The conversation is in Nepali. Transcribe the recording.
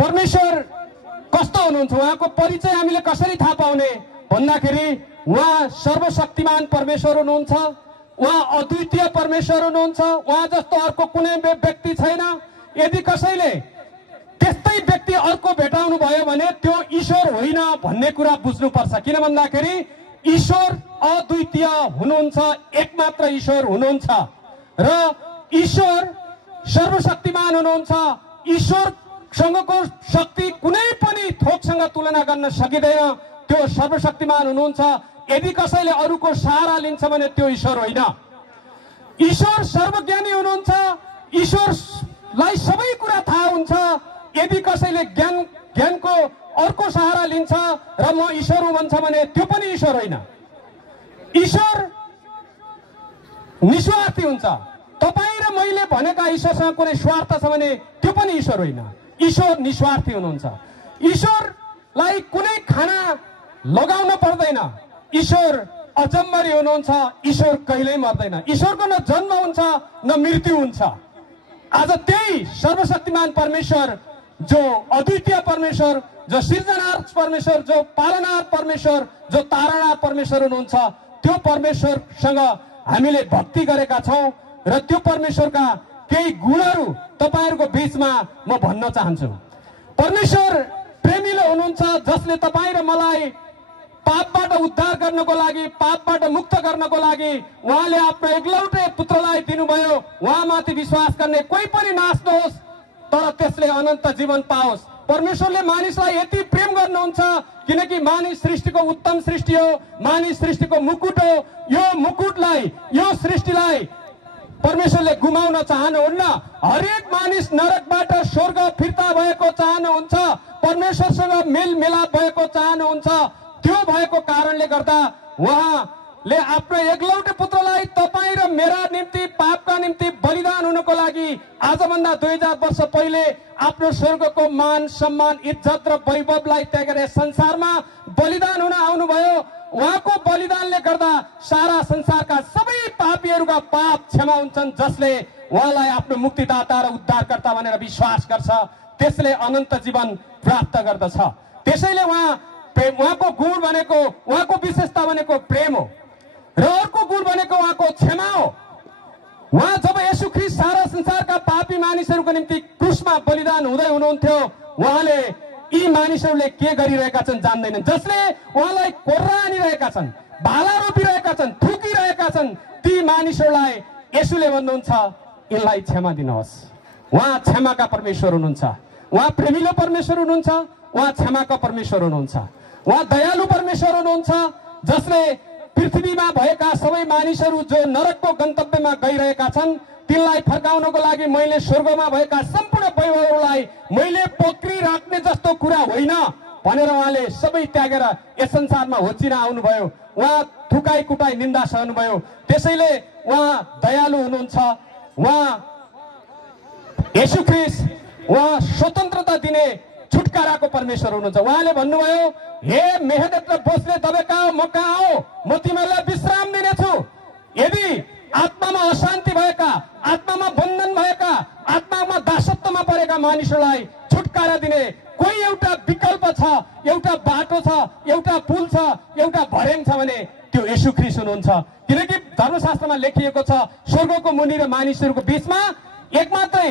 परमेश्वर कस्तो हुनुहुन्छ, उहाँको परिचय हामीले कसरी थाहा पाउने भन्दाखेरि उहाँ सर्वशक्तिमान परमेश्वर हुनुहुन्छ, उहाँ अद्वितीय परमेश्वर हुनुहुन्छ, उहाँ जस्तो अर्को कुनै व्यक्ति छैन। यदि कसैले त्यस्तै व्यक्ति अर्को भेटाउनु भयो भने त्यो ईश्वर होइन भन्ने कुरा बुझ्नुपर्छ। किन भन्दाखेरि ईश्वर अद्वितीय हुनुहुन्छ, एकमात्र ईश्वर हुनुहुन्छ र ईश्वर सर्वशक्तिमान हुनुहुन्छ। ईश्वरसँगको शक्ति कुनै पनि थोकसँग तुलना गर्न सकिँदैन। त्यो सर्वशक्तिमान हुनुहुन्छ। यदि कसैले अरूको सहारा लिन्छ भने त्यो ईश्वर होइन। ईश्वर सर्वज्ञानी हुनुहुन्छ, ईश्वरलाई सबै कुरा थाहा हुन्छ। यदि कसैले ज्ञानको अर्को सहारा लिन्छ र म ईश्वर हुँ भन्छ भने त्यो पनि ईश्वर होइन। ईश्वर निस्वार्थी हुन्छ। तपाईँ र मैले भनेका ईश्वरसँग कुनै स्वार्थ छ भने त्यो पनि ईश्वर होइन। ईश्वर निस्वार्थी हुनुहुन्छ। ईश्वरलाई कुनै खाना लगाउन पर्दैन। ईश्वर अजम्मरी हुनुहुन्छ। ईश्वर कहिल्यै मर्दैन। ईश्वरको न जन्म हुन्छ न मृत्यु हुन्छ। आज त्यही सर्वशक्तिमान परमेश्वर, जो अद्वितीय परमेश्वर, जो सृजनहार परमेश्वर, जो पालनहार परमेश्वर, जो तारणहार परमेश्वर हुनुहुन्छ, त्यो परमेश्वरसँग हामीले भक्ति गरेका छौं र त्यो परमेश्वरका केही गुणहरू तपाईहरुको बीचमा म भन्न चाहन्छु। परमेश्वर प्रेमिलो हुनुहुन्छ, जसले तपाईं र मलाई पापबाट उद्धार गर्नको लागि, पापबाट मुक्त गर्नको लागि उहाँले आफ्नो एकलौटे पुत्रलाई दिनुभयो। उहाँमाथि विश्वास गर्ने कोही पनि नाश नहोस् तर त्यसले अनन्त जीवन पाओस्। परमेश्वरले मानिसलाई यति प्रेम गर्नुहुन्छ किनकि मानिस सृष्टिको उत्तम सृष्टि हो, मानिस सृष्टिको मुकुट हो। यो मुकुटलाई, यो सृष्टिलाई परमेश्वरले गुमाउन चाहनुहुन्न। हरेक मानिस नरकबाट स्वर्ग फिर्ता भएको चाहनुहुन्छ, परमेश्वरसँग मेलमिलाप भएको चाहनुहुन्छ। त्यो भएको कारणले गर्दा उहाँले आफ्नो एकलौटे पुत्रलाई तपाईं र मेरा निम्ति, पापका निम्ति बलिदान हुनको लागि आजभन्दा 2000 वर्ष पहिले आफ्नो स्वर्गको मान सम्मान इज्जत र वैभवलाई त्यागेर संसारमा बलिदान हुन आउनुभयो। उहाँको बलिदानले गर्दा सारा संसारका सबै पापीहरूका पाप क्षमा हुन्छन्। जसले उहाँलाई आफ्नो मुक्तिदाता र उद्धारकर्ता भनेर विश्वास गर्छ त्यसले अनन्त जीवन प्राप्त गर्दछ। त्यसैले उहाँको गुण भनेको, उहाँको विशेषता भनेको प्रेम हो र अर्को गुण भनेको उहाँको क्षमा हो। उहाँ जब येशू ख्रीष्ट सारा संसारका पापी मानिसहरूको निम्ति क्रुसमा बलिदान हुँदै हुनुहुन्थ्यो, उहाँले यी मानिसहरूले के गरिरहेका छन् जान्दैनन्। जसले उहाँलाई कोर्रा हानिरहेका छन्, भाला रोपिरहेका छन्, थुकिरहेका छन्, ती मानिसहरूलाई येशूले भन्नुहुन्छ यिनलाई क्षमा दिनुहोस्। उहाँ क्षमाका परमेश्वर हुनुहुन्छ, उहाँ प्रेमिलो परमेश्वर हुनुहुन्छ, उहाँ क्षमाका परमेश्वर हुनुहुन्छ, उहाँ दयालु परमेश्वर हुनुहुन्छ। जसले पृथ्वीमा भएका सबै मानिसहरू जो नरकको गन्तव्यमा गइरहेका छन् तिनलाई फर्काउनको लागि मैले स्वर्गमा भएका सम्पूर्ण वैभवहरूलाई मैले पक्रिराख्ने जस्तो कुरा होइन भनेर उहाँले सबै त्यागेर यस संसारमा होचिन आउनुभयो। उहाँ थुकाई कुटाई निन्दा सहनुभयो। त्यसैले उहाँ दयालु हुनुहुन्छ। उहाँ येशू ख्रीष्ट उहाँ स्वतन्त्रता दिने छुटकाराको परमेश्वर हुनुहुन्छ। उहाँले भन्नुभयो, हे मेहनत र बोझले दबेका हो म कहाँ हो, म तिमीहरूलाई विश्राम दिनेछु। यदि आत्मामा अशान्ति भएका, आत्मामा बन्धन भएका, आत्मामा दासत्वमा परेका मानिसहरूलाई छुटकारा दिने कोही एउटा विकल्प छ, एउटा बाटो छ, एउटा पुल छ, एउटा भर्याङ छ भने त्यो येशू ख्रीष्ट हुनुहुन्छ। किनकि धर्मशास्त्रमा लेखिएको छ स्वर्गको मुनि र मानिसहरूको बीचमा एक मात्रै